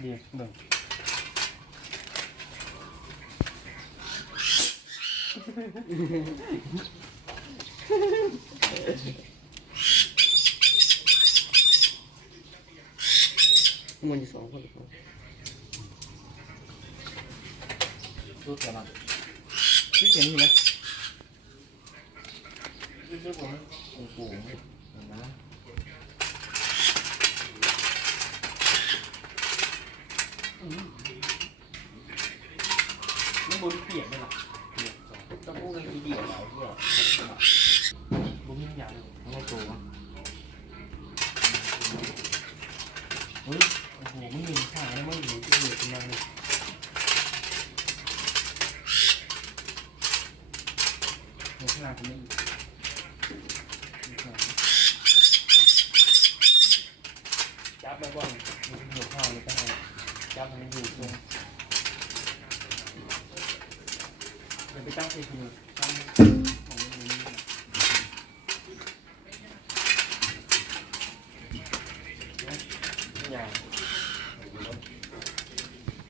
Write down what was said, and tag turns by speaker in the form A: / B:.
A: เดียวเบิ่ง
B: มันอยู่สองคนหรือเปล่า
A: รูดกันมา
B: ที่เขียนอยู่นะ
A: รูดผมโอ้โหเห็นไหม ไม่บนเปียกเลยหรอเปียกต้องพูดกันทีเดียวแล้วเพื่อบุ้มยิ่งใหญ่ไม่โตวะเฮ้ยโอ้โหไม่มีข้าวแล้วไม่มีที่เหลือขึ้นมาเลยในขนาดนี้จับแล้วก่อนมันหัวข้าวเลยก็ให้ จับมันอยู่ตรงเดี๋ยวไปตั้งเทีตั้งของมันนี้อย่าง